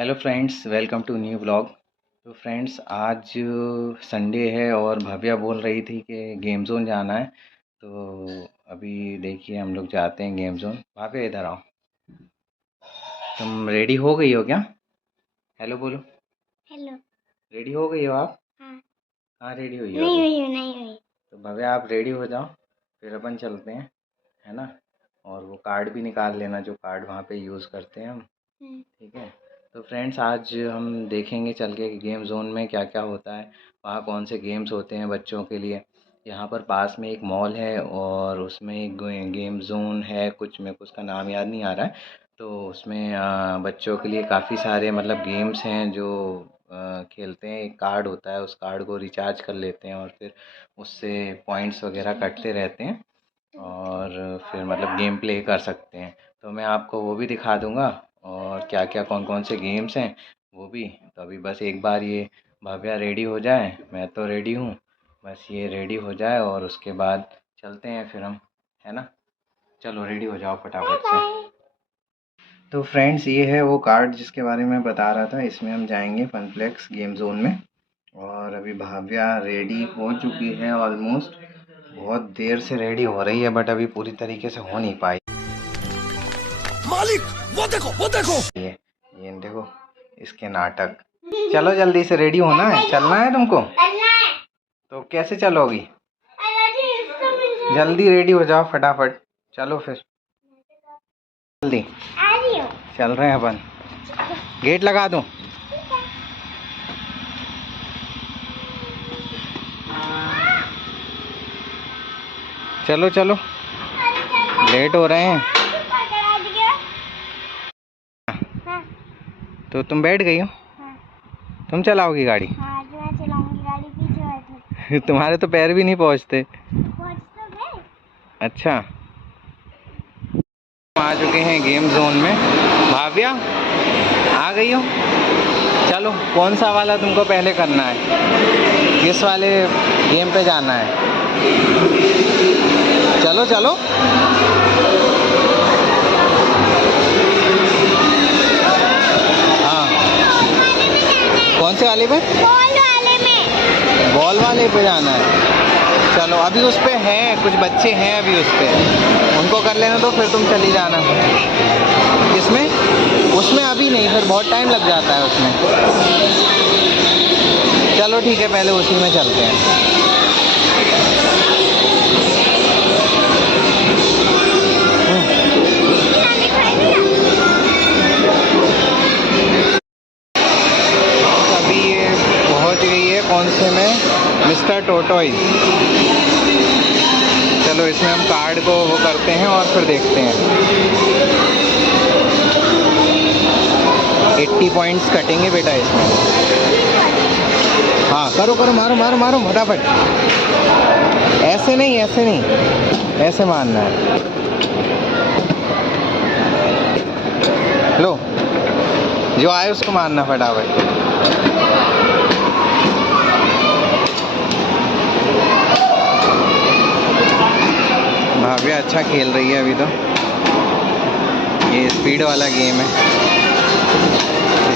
Hello friends, welcome to new blog. तो friends, आज Sunday है और भव्या बोल रही थी कि गेम जोन जाना है। तो अभी देखिए हम लोग जाते हैं गेम जोन। भव्या इधर आओ। तुम रेडी हो गई हो क्या? हेलो बोलो। हेलो। रेडी हो गई हो आप? हाँ। कहाँ रेडी हुई हो? नहीं हुई। तो भव्या आप रेडी हो जाओ, फिर अपन चलते हैं, है ना। और वो कार्ड भी निकाल लेना जो कार्ड वहाँ पे यूज़ करते हैं हम। ठीक है। तो फ्रेंड्स, आज हम देखेंगे चल के कि गेम जोन में क्या क्या होता है, वहाँ कौन से गेम्स होते हैं बच्चों के लिए। यहाँ पर पास में एक मॉल है और उसमें एक गेम जोन है, कुछ मेरे को उसका नाम याद नहीं आ रहा है। तो उसमें बच्चों के लिए काफ़ी सारे मतलब गेम्स हैं जो खेलते हैं। एक कार्ड होता है, उस कार्ड को रिचार्ज कर लेते हैं और फिर उससे पॉइंट्स वगैरह कटते रहते हैं और फिर मतलब गेम प्ले कर सकते हैं। तो मैं आपको वो भी दिखा दूँगा और क्या क्या कौन कौन से गेम्स हैं वो भी। तो अभी बस एक बार ये भव्या रेडी हो जाए, मैं तो रेडी हूँ, बस ये रेडी हो जाए और उसके बाद चलते हैं फिर हम, है ना। चलो रेडी हो जाओ फटाफट से। तो फ्रेंड्स, ये है वो कार्ड जिसके बारे में बता रहा था। इसमें हम जाएंगे फनप्लेक्स गेम जोन में और अभी भाव्या रेडी हो चुकी है ऑलमोस्ट। बहुत देर से रेडी हो रही है बट अभी पूरी तरीके से हो नहीं पाई। मालिक वो देखो ये देखो इसके नाटक। चलो जल्दी से रेडी होना है, चलना है तुमको। तो कैसे चलोगी? जल्दी रेडी हो जाओ फटाफट। चलो फिर जल्दी चल रहे हैं अपन। गेट लगा दूं? चलो चलो, लेट हो रहे हैं। तो तुम बैठ गई हो? तुम चलाओगी गाड़ी? हाँ, जो मैं चलाऊंगी गाड़ी, पीछे बैठो। तुम्हारे तो पैर भी नहीं पहुंचते। पहुंच तो गए। अच्छा, आ चुके हैं गेम जोन में। भाव्या आ गई हो? चलो, कौन सा वाला तुमको पहले करना है? किस वाले गेम पे जाना है? चलो चलो। हाँ, कौन से वाले पे? बॉल वाले में। बॉल वाले पे जाना है। चलो, अभी उस पे हैं कुछ बच्चे हैं अभी उस पे, उनको कर लेना तो फिर तुम चली जाना। किसमें? उसमें अभी नहीं, फिर बहुत टाइम लग जाता है उसमें। चलो ठीक है, पहले उसी में चलते हैं। अभी ये पहुंच गई है कौन से में? Mister tortoise. चलो इसमें हम कार्ड को वो करते हैं और फिर देखते हैं। 80 पॉइंट्स कटेंगे बेटा इसमें। हाँ करो करो, मारो मारो मारो फटाफट। ऐसे नहीं, ऐसे नहीं, ऐसे मारना है। लो, जो आए उसको मारना फटाफट। भाव्या अच्छा खेल रही है अभी तो। ये स्पीड वाला गेम है,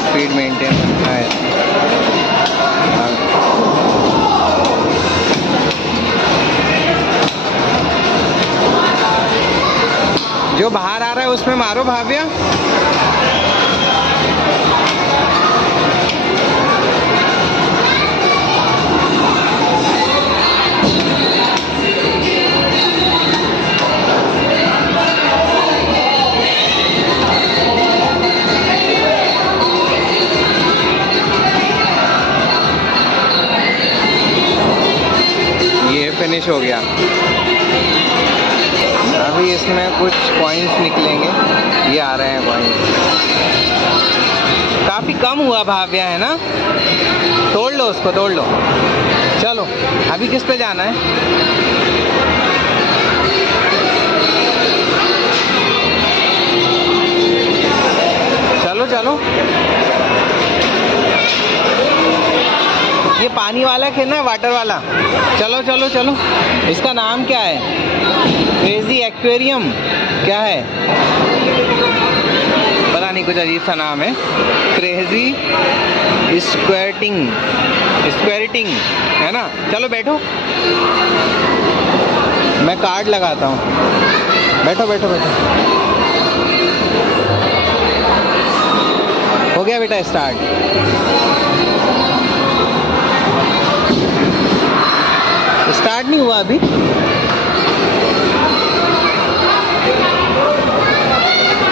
स्पीड मेंटेन रखना है इसमें। जो बाहर आ रहा है उसमें मारो भाव्या। फिनिश हो गया। अभी इसमें कुछ कॉइन्स निकलेंगे, ये आ रहे हैं कॉइन्स। काफ़ी कम हुआ भाव्या, है ना। तोड़ लो उसको, तोड़ लो। चलो अभी किस पे जाना है? चलो चलो, ये पानी वाला खेलना है, वाटर वाला। चलो चलो चलो। इसका नाम क्या है? क्रेजी एक्वेरियम क्या है? पता नहीं, नहीं, कुछ अजीब सा नाम है, क्रेजी स्क्वेरटिंग है ना। चलो बैठो, मैं कार्ड लगाता हूँ। बैठो बैठो बैठो। हो गया बेटा स्टार्ट। स्टार्ट नहीं हुआ अभी।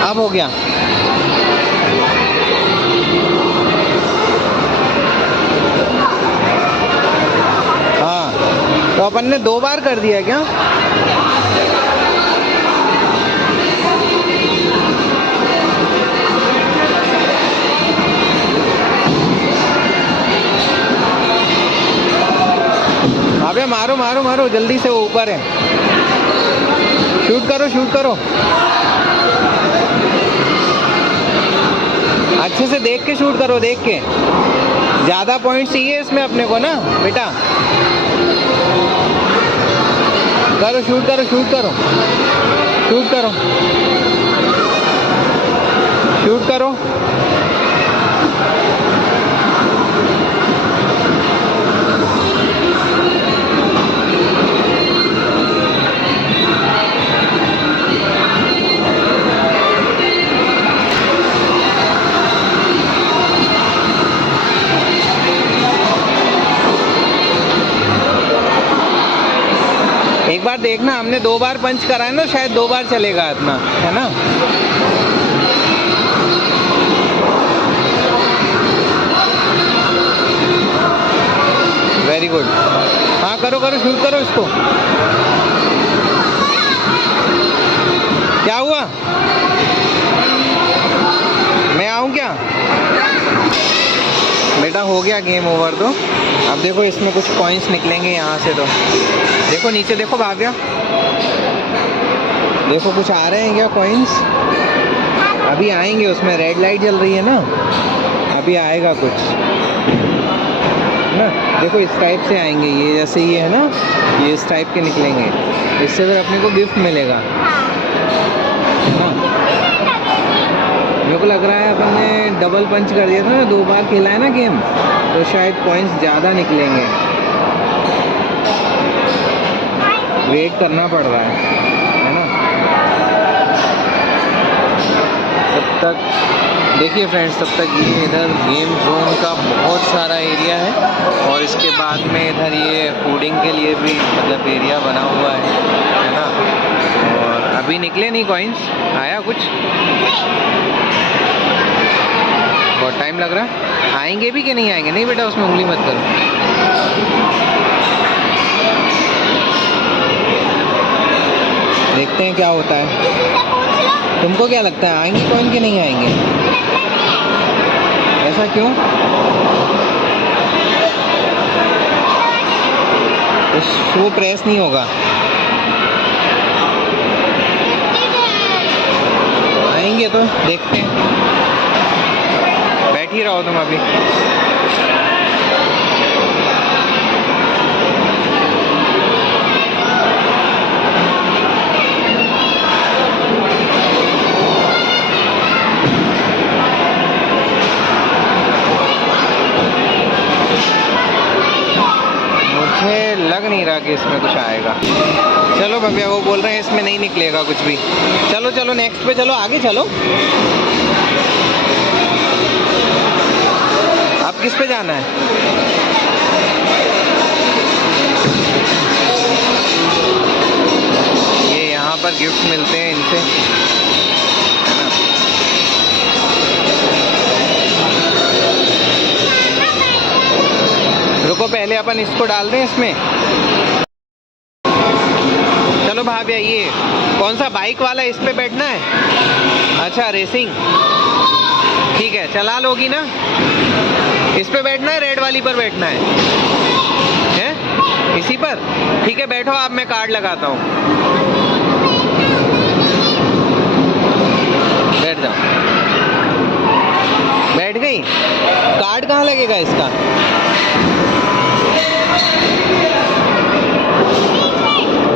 अब हो गया। हाँ, तो अपन ने 2 बार कर दिया क्या? अबे मारो मारो मारो जल्दी से, वो ऊपर है। शूट करो शूट करो, अच्छे से देख के शूट करो, देख के। ज़्यादा पॉइंट्स चाहिए इसमें अपने को ना बेटा। करो शूट करो शूट करो शूट करो शूट करो। एक बार देखना, हमने 2 बार पंच करा है ना, शायद 2 बार चलेगा इतना, है ना। Very good. हाँ करो करो शूट करो इसको। क्या हुआ? मैं आऊँ क्या? बेटा हो गया गेम ओवर। तो अब देखो इसमें कुछ कॉइन्स निकलेंगे यहाँ से। तो देखो नीचे देखो भाव्या, देखो कुछ आ रहे हैं क्या कॉइन्स? अभी आएंगे, उसमें रेड लाइट जल रही है ना, अभी आएगा कुछ ना। देखो इस टाइप से आएंगे ये, जैसे ये है ना, ये इस टाइप के निकलेंगे। इससे फिर अपने को गिफ्ट मिलेगा, है ना। मेरे को लग रहा है अपन ने डबल पंच कर दिया था ना, 2 बार खेला है ना गेम, तो शायद पॉइंट्स ज़्यादा निकलेंगे। वेट करना पड़ रहा है ना। तब तक देखिए फ्रेंड्स, तब तक ये इधर गेम जोन का बहुत सारा एरिया है, और इसके बाद में इधर ये फूडिंग के लिए भी मतलब एरिया बना हुआ है ना। और अभी निकले नहीं कॉइन्स, आया कुछ? बहुत टाइम लग रहा है। आएंगे भी कि नहीं आएंगे? नहीं बेटा उसमें उंगली मत करो। देखते हैं क्या होता है। तुमको क्या लगता है आएंगे कॉइन कि नहीं आएंगे? ऐसा क्यों? वो प्रेस नहीं होगा। आएंगे तो देखते हैं। बैठ ही रहो तुम अभी। मुझे लग नहीं रहा कि इसमें कुछ आएगा। चलो भैया, वो बोल रहे हैं इसमें नहीं निकलेगा कुछ भी। चलो चलो नेक्स्ट पे चलो, आगे चलो। अब किस पे जाना है? ये यहाँ पर गिफ्ट मिलते हैं इनसे, है ना। रुको पहले अपन इसको डाल दें इसमें। चलो भाभी, ये कौन सा बाइक वाला, इस पे बैठना है? अच्छा रेसिंग, ठीक है चला लोगी ना। इस पे बैठना है, रेड वाली पर बैठना है इसी पर? ठीक है बैठो आप, मैं कार्ड लगाता हूँ। बैठ जाओ। बैठ गई? कार्ड कहाँ लगेगा इसका?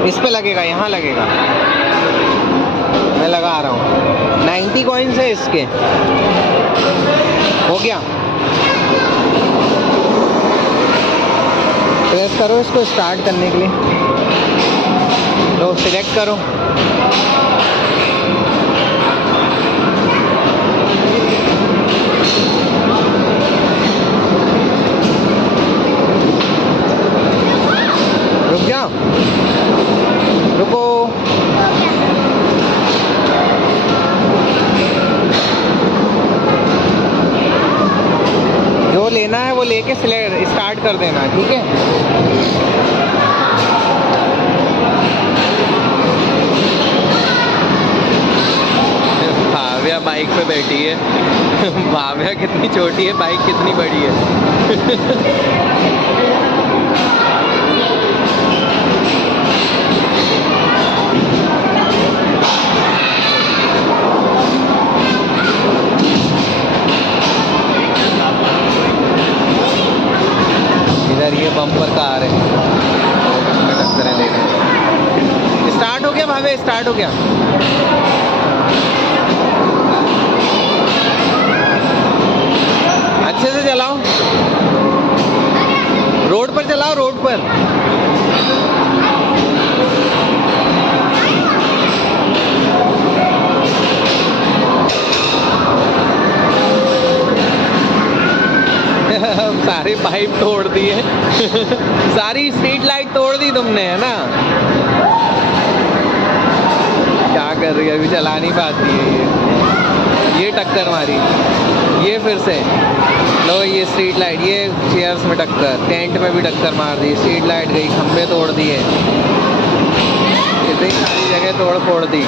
इस पे लगेगा, यहाँ लगेगा। मैं लगा रहा हूँ। 90 कॉइन्स है इसके। हो गया, प्रेस करो इसको स्टार्ट करने के लिए। लो सिलेक्ट करो। रुक जाओ, रुको। जो लेना है वो लेके स्टार्ट कर देना, ठीक है। भाव्या बाइक पे बैठी है। भाव्या कितनी छोटी है, बाइक कितनी बड़ी है। इधर ये बम्पर कार है, उसमें टक्करें ले रहे हैं। स्टार्ट हो गया भावे, स्टार्ट हो गया। अच्छे से चलाओ, रोड पर चलाओ, रोड पर। सारी पाइप तोड़ दी है। सारी स्ट्रीट लाइट तोड़ दी तुमने, है ना। क्या कर रही है, अभी चला नहीं पाती है ये टक्कर मारी, ये फिर से लो, ये स्ट्रीट लाइट, ये चेयर्स में टक्कर, टेंट में भी टक्कर मार दी, स्ट्रीट लाइट गई, खंभे तोड़ दिए, इतनी सारी जगह तोड़ फोड़ दी।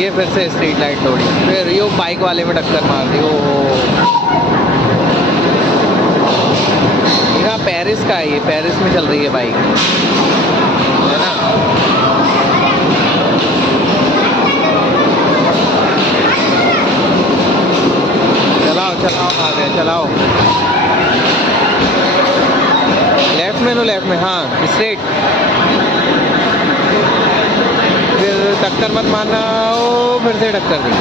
ये फिर से स्ट्रीट लाइट तोड़ी, फिर ये बाइक वाले में टक्कर मार दी। ओ यहाँ पेरिस का है, ये पेरिस में चल रही है बाइक, है ना। चलाओ चलाओ, आ गया, चलाओ। लेफ्ट में लो, लेफ्ट में, हाँ स्ट्रेट। फिर टक्कर मत मारना, ओ फिर से टक्कर दी।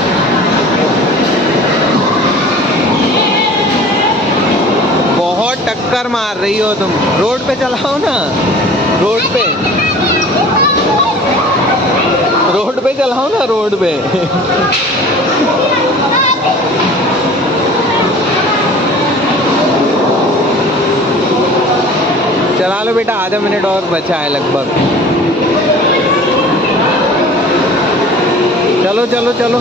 बहुत टक्कर मार रही हो तुम, रोड पे चलाओ ना, रोड पे, रोड पे चलाओ ना, रोड पे। चला लो बेटा, आधा मिनट और बचा है लगभग। चलो चलो चलो।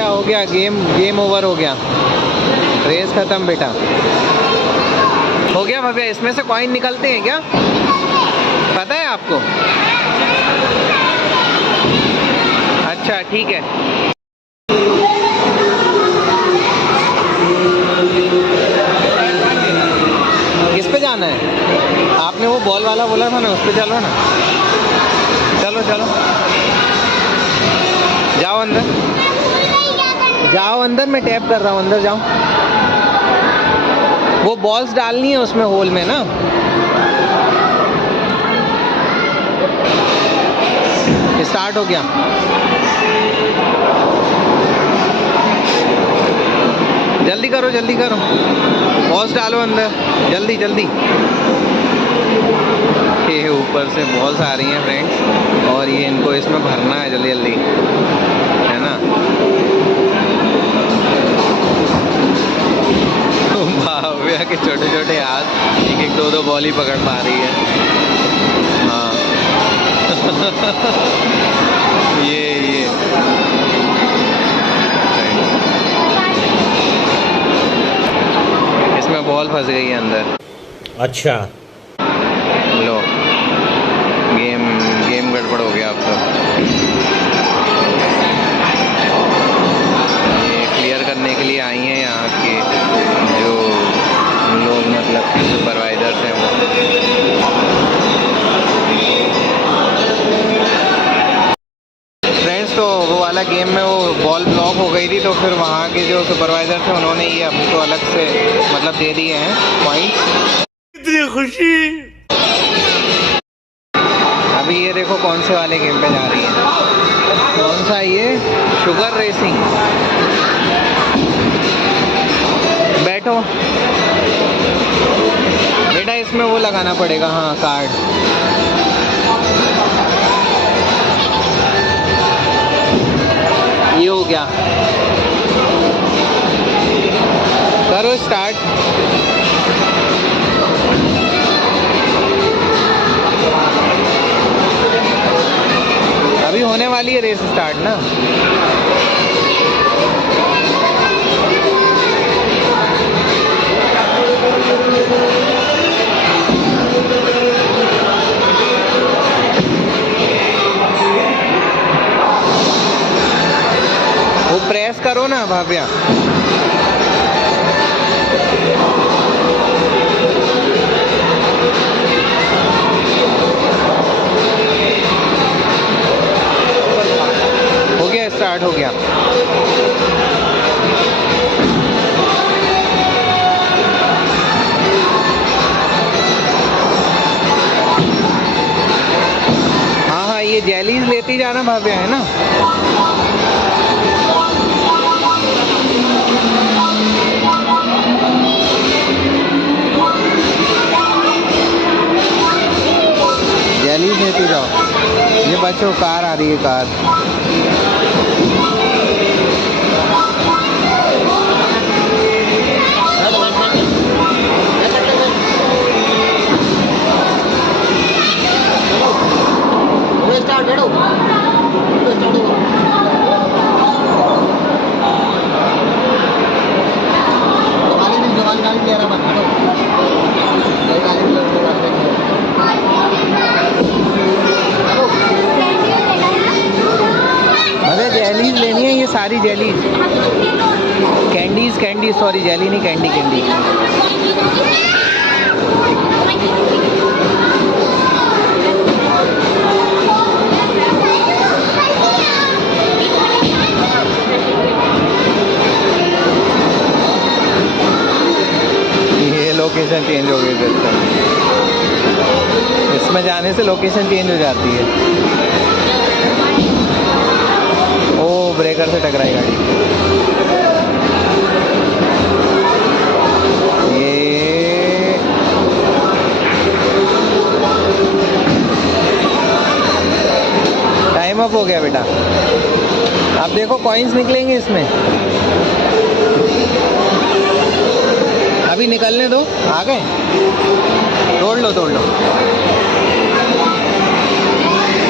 हो गया, गेम ओवर हो गया, रेस खत्म बेटा। हो गया भव्या, इसमें से कॉइन निकलते हैं क्या, पता है आपको? अच्छा ठीक है। किस पे जाना है? आपने वो बॉल वाला बोला था ना, उस पे चलो ना। चलो चलो, जाओ अंदर, जाओ अंदर, मैं टैप कर रहा हूँ, अंदर जाओ। वो बॉल्स डालनी है उसमें, होल में ना। स्टार्ट हो गया। जल्दी करो जल्दी करो, बॉल्स डालो अंदर, जल्दी जल्दी। ये ऊपर से बॉल्स आ रही हैं फ्रेंड्स, और ये इनको इसमें भरना है जल्दी जल्दी, है ना। भाव्या के छोटे छोटे हाथ एक एक दो दो बॉल ही पकड़ पा रही है। हाँ। ये इसमें बॉल फंस गई है अंदर। अच्छा, लो गेम गड़बड़ हो गया अब तो। ये क्लियर करने के लिए आई हैं यहाँ के जो लोग वाला गेम में वो बॉल ब्लॉक हो गई थी, तो फिर वहाँ के जो सुपरवाइज़र थे उन्होंने ये हमको अलग से मतलब दे दिए हैं पॉइंट्स। इतनी खुशी। अभी ये देखो कौन से वाले गेम पे जा रही है। कौन सा ये? Sugar racing. बैठो बेटा, इसमें वो लगाना पड़ेगा, हाँ कार्ड। ये हो गया, करो स्टार्ट। अभी होने वाली है रेस स्टार्ट ना। वो प्रेस करो ना भाभ्या। हो गया, स्टार्ट हो गया। हाँ हाँ, ये जेलीज लेती जाना भाभ्या, है ना। जेलीज लेती जाओ। ये बच्चों, कार आ रही है, कार। अरे जेलीज लेनी है, ये सारी जेलीज, कैंडीज, सॉरी जेली नहीं, कैंडी। ये लोकेशन चेंज हो गई है, इसमें जाने से लोकेशन चेंज हो जाती है। ओ, ब्रेकर से टकराई गाड़ी। ये टाइम अप हो गया बेटा। अब देखो कॉइन्स निकलेंगे इसमें, अभी निकलने दो। आ गए, तोड़ लो।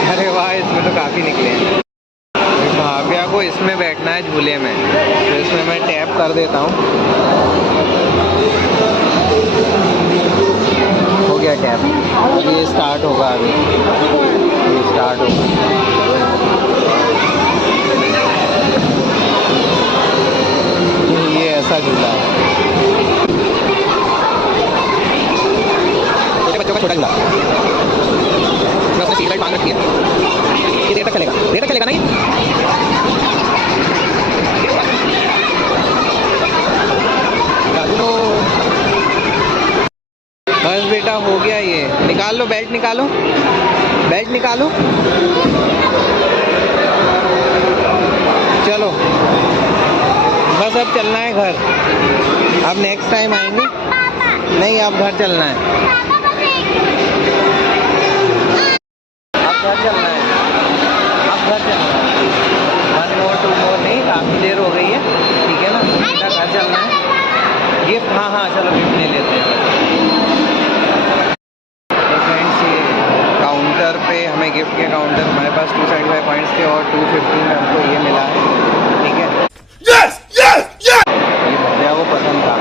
अरे वाह, इसमें तो काफ़ी निकले हैं। भाभ्या को इसमें बैठना है झूले में, तो इसमें मैं टैप कर देता हूँ। हो गया टैप। अभी ये स्टार्ट होगा, अभी ये स्टार्ट होगा। ये ऐसा झूला है, छोटे बच्चों का छोटा झूला। इसमें उसने सीट बेल्ट बांध रखी है। ये देर तक चलेगा ना ये। बस बेटा, हो गया ये। निकाल लो बेल्ट, निकालो। चलो बस, अब चलना है घर। अब नेक्स्ट टाइम आएंगे। नहीं, अब घर चलना है। वन मोर, टू मोर नहीं, काफ़ी देर हो गई है, ठीक है ना। बेटा घर चलना है। गिफ्ट, हाँ चलो गिफ्ट ले लेते हैं। तो फ्रेंड्स, ये काउंटर पे हमें गिफ्ट के काउंटर, हमारे पास 275 पॉइंट्स थे और 250 में हमको ये मिला है, ठीक है। ये भव्या को पसंद था।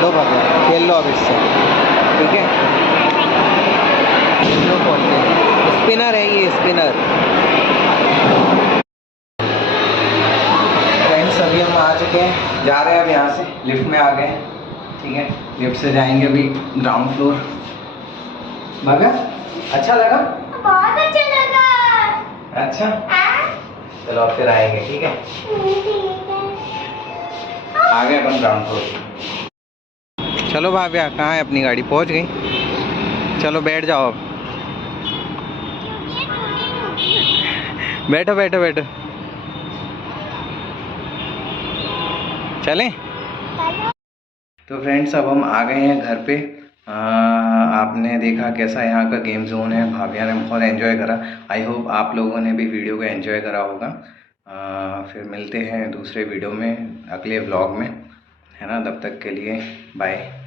लो भव्या, खेल लो अब इससे, ठीक है। स्पिनर है ये, स्पिनर। फ्रेंड्स, अभी हम आ चुके हैं, जा रहे हैं अब यहाँ से, लिफ्ट में आ गए, ठीक है। लिफ्ट से जाएंगे अभी ग्राउंड फ्लोर। भव्या, अच्छा लगा? बहुत अच्छा लगा। अच्छा, चलो अब फिर आएंगे, ठीक है। आ गए अपन ग्राउंड फ्लोर। चलो भाभी, कहाँ है अपनी गाड़ी? पहुँच गई? चलो बैठ जाओ अब। बैठो बैठो बैठो। चलें? तो फ्रेंड्स अब हम आ गए हैं घर पे। आपने देखा कैसा यहाँ का गेम जोन है, भाभिया ने बहुत एंजॉय करा। आई होप आप लोगों ने भी वीडियो को एंजॉय करा होगा। फिर मिलते हैं दूसरे वीडियो में, अगले व्लॉग में, है ना। तब तक के लिए बाय।